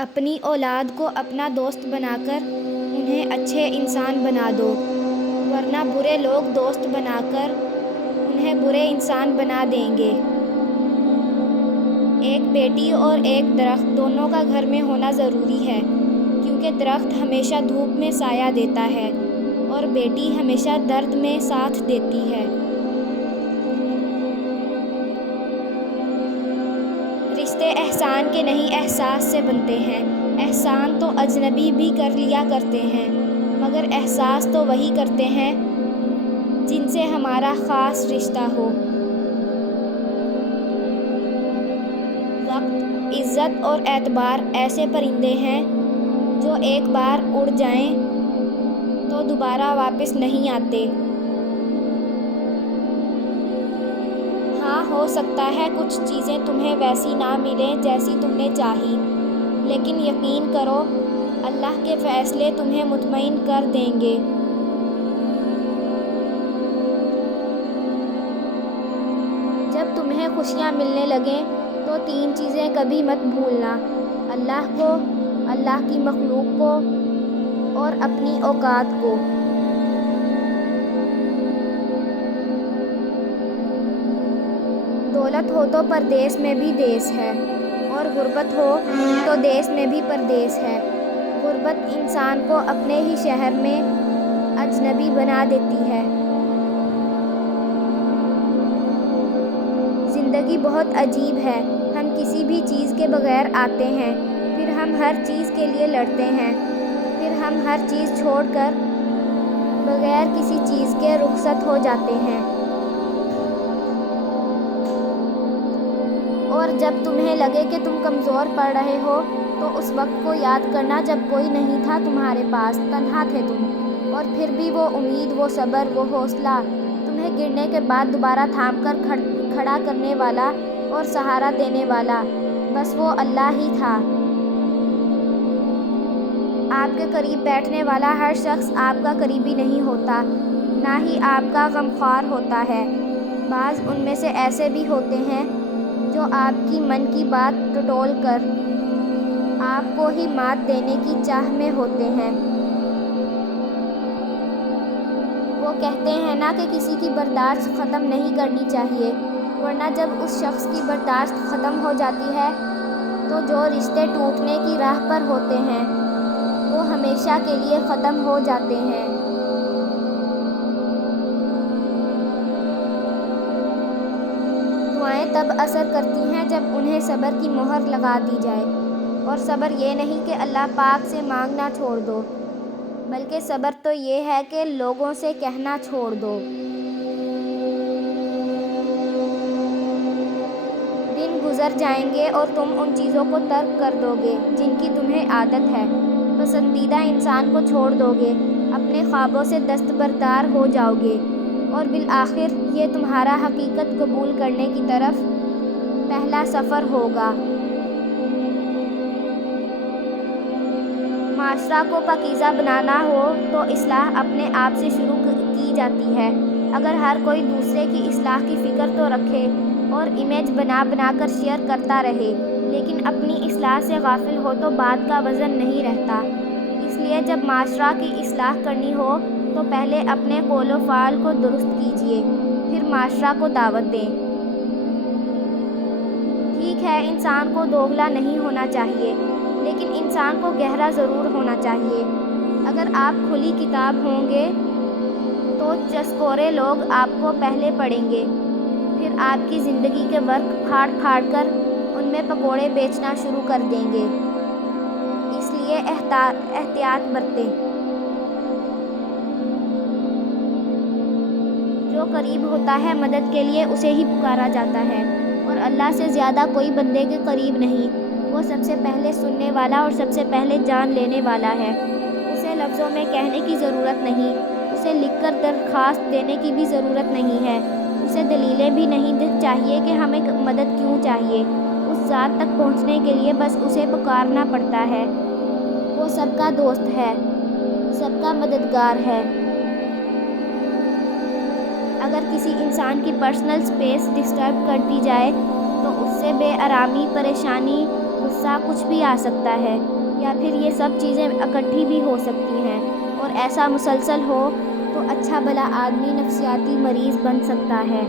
اپنی اولاد کو اپنا دوست بنا کر انہیں اچھے انسان بنا دو، ورنہ برے لوگ دوست بنا کر انہیں برے انسان بنا دیں گے۔ ایک بیٹی اور ایک درخت دونوں کا گھر میں ہونا ضروری ہے، کیونکہ درخت ہمیشہ دھوپ میں سایہ دیتا ہے اور بیٹی ہمیشہ درد میں ساتھ دیتی ہے۔ رشتے احسان کے نہیں احساس سے بنتے ہیں۔ احسان تو اجنبی بھی کر لیا کرتے ہیں، مگر احساس تو وہی کرتے ہیں جن سے ہمارا خاص رشتہ ہو۔ وقت، عزت اور اعتبار ایسے پرندے ہیں جو ایک بار اڑ جائیں تو دوبارہ واپس نہیں آتے۔ ہاں، ہو سکتا ہے کچھ چیزیں تمہیں ویسی نہ ملیں جیسی تم نے چاہی، لیکن یقین کرو اللہ کے فیصلے تمہیں مطمئن کر دیں گے۔ جب تمہیں خوشیاں ملنے لگیں تو 3 چیزیں کبھی مت بھولنا: اللہ کو، اللہ کی مخلوق کو اور اپنی اوقات کو۔ دولت ہو تو پردیس میں بھی دیس ہے، اور غربت ہو تو دیس میں بھی پردیس ہے۔ غربت انسان کو اپنے ہی شہر میں اجنبی بنا دیتی ہے۔ زندگی بہت عجیب ہے۔ ہم کسی بھی چیز کے بغیر آتے ہیں، پھر ہم ہر چیز کے لیے لڑتے ہیں، پھر ہم ہر چیز چھوڑ کر بغیر کسی چیز کے رخصت ہو جاتے ہیں۔ اور جب تمہیں لگے کہ تم کمزور پڑ رہے ہو تو اس وقت کو یاد کرنا جب کوئی نہیں تھا تمہارے پاس، تنہا تھے تم، اور پھر بھی وہ امید، وہ صبر، وہ حوصلہ، تمہیں گرنے کے بعد دوبارہ تھام کر کھڑا کرنے والا اور سہارا دینے والا، بس وہ اللہ ہی تھا۔ آپ کے قریب بیٹھنے والا ہر شخص آپ کا قریبی نہیں ہوتا، نہ ہی آپ کا غمخوار ہوتا ہے۔ بعض ان میں سے ایسے بھی ہوتے ہیں جو آپ کی من کی بات ٹٹول کر آپ کو ہی مات دینے کی چاہ میں ہوتے ہیں۔ وہ کہتے ہیں نا کہ کسی کی برداشت ختم نہیں کرنی چاہیے، ورنہ جب اس شخص کی برداشت ختم ہو جاتی ہے تو جو رشتے ٹوٹنے کی راہ پر ہوتے ہیں وہ ہمیشہ کے لیے ختم ہو جاتے ہیں۔ دعائیں تب اثر کرتی ہیں جب انہیں صبر کی مہر لگا دی جائے، اور صبر یہ نہیں کہ اللہ پاک سے مانگنا چھوڑ دو، بلکہ صبر تو یہ ہے کہ لوگوں سے کہنا چھوڑ دو۔ دن گزر جائیں گے اور تم ان چیزوں کو ترک کر دو گے جن کی تمہیں عادت ہے، پسندیدہ انسان کو چھوڑ دو گے، اپنے خوابوں سے دستبردار ہو جاؤ گے، اور بالآخر یہ تمہارا حقیقت قبول کرنے کی طرف پہلا سفر ہوگا۔ معاشرہ کو پاکیزہ بنانا ہو تو اصلاح اپنے آپ سے شروع کی جاتی ہے۔ اگر ہر کوئی دوسرے کی اصلاح کی فکر تو رکھے اور امیج بنا بنا کر شیئر کرتا رہے، لیکن اپنی اصلاح سے غافل ہو تو بات کا وزن نہیں رہتا۔ اس لیے جب معاشرہ کی اصلاح کرنی ہو تو پہلے اپنے قول و فعل کو درست کیجیے، پھر معاشرہ کو دعوت دیں۔ ٹھیک ہے، انسان کو دوگلا نہیں ہونا چاہیے، لیکن انسان کو گہرا ضرور ہونا چاہیے۔ اگر آپ کھلی کتاب ہوں گے تو چسکورے لوگ آپ کو پہلے پڑھیں گے، پھر آپ کی زندگی کے ورق پھاڑ پھاڑ کر ان میں پکوڑے بیچنا شروع کر دیں گے۔ اس لیے احتیاط برتیں۔ جو قریب ہوتا ہے مدد کے لیے اسے ہی پکارا جاتا ہے، اور اللہ سے زیادہ کوئی بندے کے قریب نہیں۔ وہ سب سے پہلے سننے والا اور سب سے پہلے جان لینے والا ہے۔ اسے لفظوں میں کہنے کی ضرورت نہیں، اسے لکھ کر درخواست دینے کی بھی ضرورت نہیں ہے، اسے دلیلیں بھی نہیں چاہیے کہ ہمیں مدد کیوں چاہیے۔ اس ذات تک پہنچنے کے لیے بس اسے پکارنا پڑتا ہے۔ وہ سب کا دوست ہے، سب کا مددگار ہے۔ اگر کسی انسان کی پرسنل سپیس ڈسٹرب کر دی جائے تو اس سے بے آرامی، پریشانی غصہ، کچھ بھی آ سکتا ہے، یا پھر یہ سب چیزیں اکٹھی بھی ہو سکتی ہیں، اور ایسا مسلسل ہو تو اچھا بھلا آدمی نفسیاتی مریض بن سکتا ہے۔